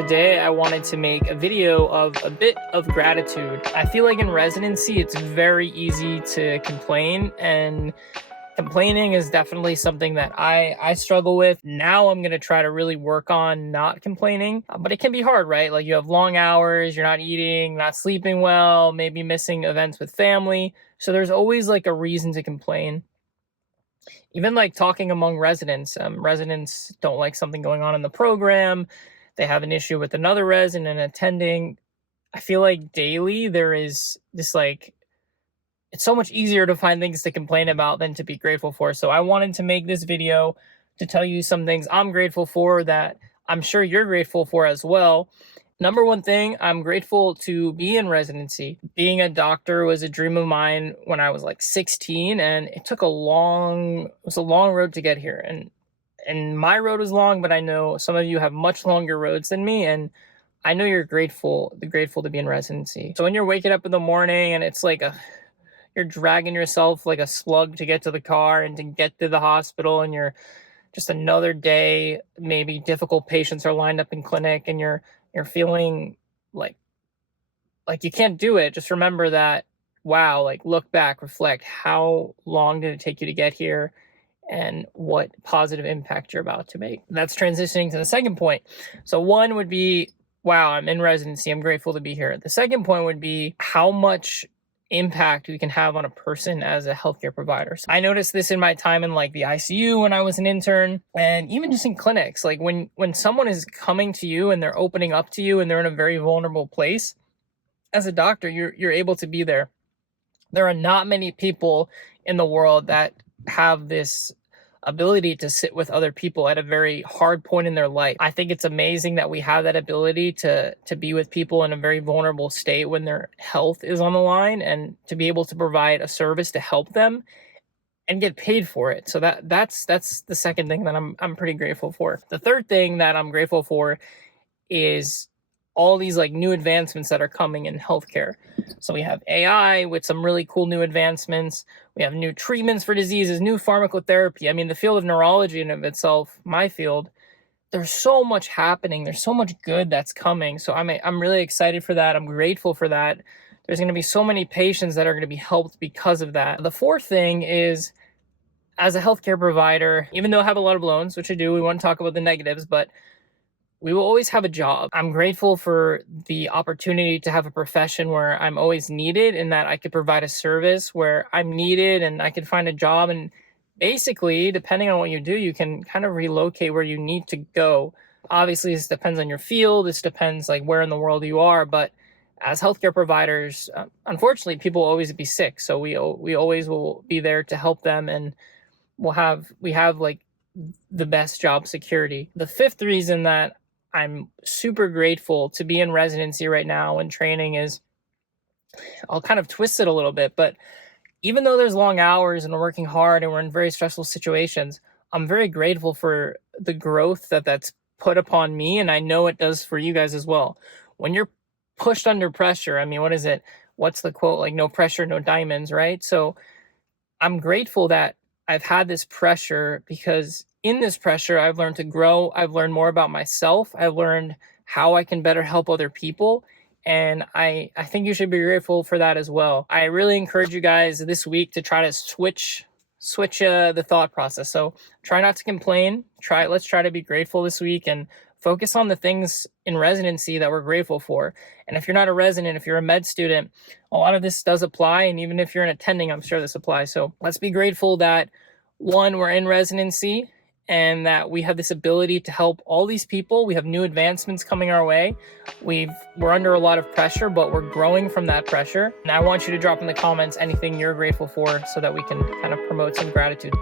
Today, I wanted to make a video of a bit of gratitude. I feel like in residency, it's very easy to complain, and complaining is definitely something that I struggle with. Now I'm going to try to really work on not complaining, but it can be hard, right? Like you have long hours, you're not eating, not sleeping well, maybe missing events with family. So there's always like a reason to complain. Even like talking among residents, residents don't like something going on in the program. They have an issue with another resident attending. I feel like daily there is this like, it's so much easier to find things to complain about than to be grateful for. So I wanted to make this video to tell you some things I'm grateful for that I'm sure you're grateful for as well. Number one thing, I'm grateful to be in residency. Being a doctor was a dream of mine when I was like 16, and it was a long road to get here. And my road was long, but I know some of you have much longer roads than me, and I know you're grateful to be in residency. So when you're waking up in the morning and it's like you're dragging yourself like a slug to get to the car and to get to the hospital, and you're just another day, maybe difficult patients are lined up in clinic, and you're feeling like you can't do it. Just remember that, wow, like look back, reflect, how long did it take you to get here and what positive impact you're about to make. That's transitioning to the second point. So one would be, wow, I'm in residency, I'm grateful to be here. The second point would be how much impact we can have on a person as a healthcare provider. So I noticed this in my time in like the ICU when I was an intern, and even just in clinics. Like when someone is coming to you and they're opening up to you and they're in a very vulnerable place, as a doctor, you're able to be there. There are not many people in the world that have this ability to sit with other people at a very hard point in their life. I think it's amazing that we have that ability to be with people in a very vulnerable state when their health is on the line, and to be able to provide a service to help them and get paid for it. So that's the second thing that I'm pretty grateful for. The third thing that I'm grateful for is all these like new advancements that are coming in healthcare. So we have AI with some really cool new advancements. We have new treatments for diseases, new pharmacotherapy. I mean, the field of neurology in of itself, my field, there's so much happening. There's so much good that's coming. So I'm really excited for that. I'm grateful for that. There's going to be so many patients that are going to be helped because of that. The fourth thing is, as a healthcare provider, even though I have a lot of loans, which I do, we want to talk about the negatives, but we will always have a job. I'm grateful for the opportunity to have a profession where I'm always needed, and that I could provide a service where I'm needed and I can find a job. And basically, depending on what you do, you can kind of relocate where you need to go. Obviously, this depends on your field. This depends like where in the world you are. But as healthcare providers, unfortunately, people will always be sick. So we always will be there to help them, and we have like the best job security. The fifth reason that I'm super grateful to be in residency right now and training is, I'll kind of twist it a little bit, but even though there's long hours and we're working hard and we're in very stressful situations, I'm very grateful for the growth that's put upon me, and I know it does for you guys as well. When you're pushed under pressure, I mean, what is it? What's the quote? Like, no pressure, no diamonds, right? So I'm grateful that I've had this pressure, because in this pressure, I've learned to grow. I've learned more about myself. I've learned how I can better help other people. And I think you should be grateful for that as well. I really encourage you guys this week to try to switch the thought process. So try not to complain. Let's try to be grateful this week and focus on the things in residency that we're grateful for. And if you're not a resident, if you're a med student, a lot of this does apply. And even if you're an attending, I'm sure this applies. So let's be grateful that, one, we're in residency and that we have this ability to help all these people. We have new advancements coming our way. We're under a lot of pressure, but we're growing from that pressure. And I want you to drop in the comments anything you're grateful for so that we can kind of promote some gratitude.